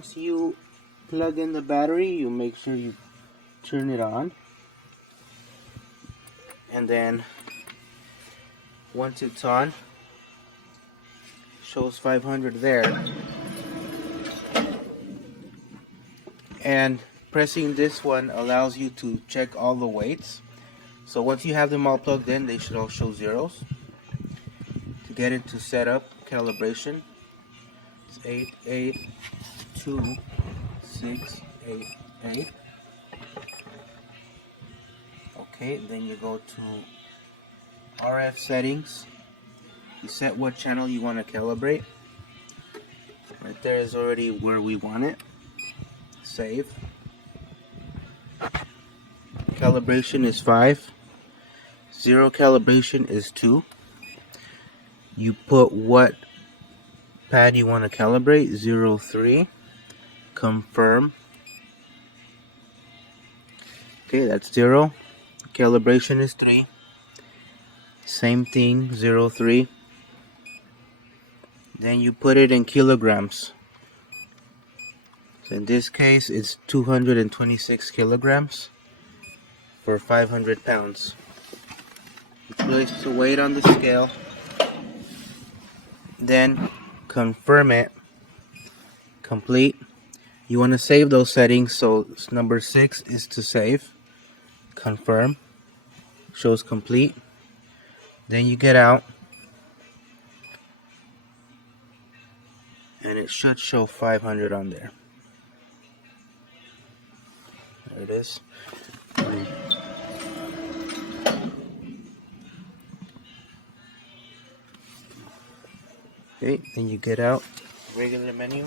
once you plug in the battery, you make sure you turn it on, and then once it's on, shows 500 there, and pressing this one allows you to check all the weights. So once you have them all plugged in, they should all show zeros. To get into setup calibration, it's 8826888. Okay, then you go to RF settings. You set what channel you want to calibrate. Right there is already where we want it. Save. Calibration is 5. Zero calibration is 2. You put what pad you want to calibrate, 03. Confirm. Okay, that's 0. Calibration is 3. Same thing, 03. Then you put it in kilograms. So in this case, it's 226 kilograms for 500 pounds. You place the weight on the scale, then confirm it, complete. You want to save those settings, so number 6 is to save, confirm, shows complete. Then you get out, and it should show 500 on there. There it is. Okay, then you get out, regular menu.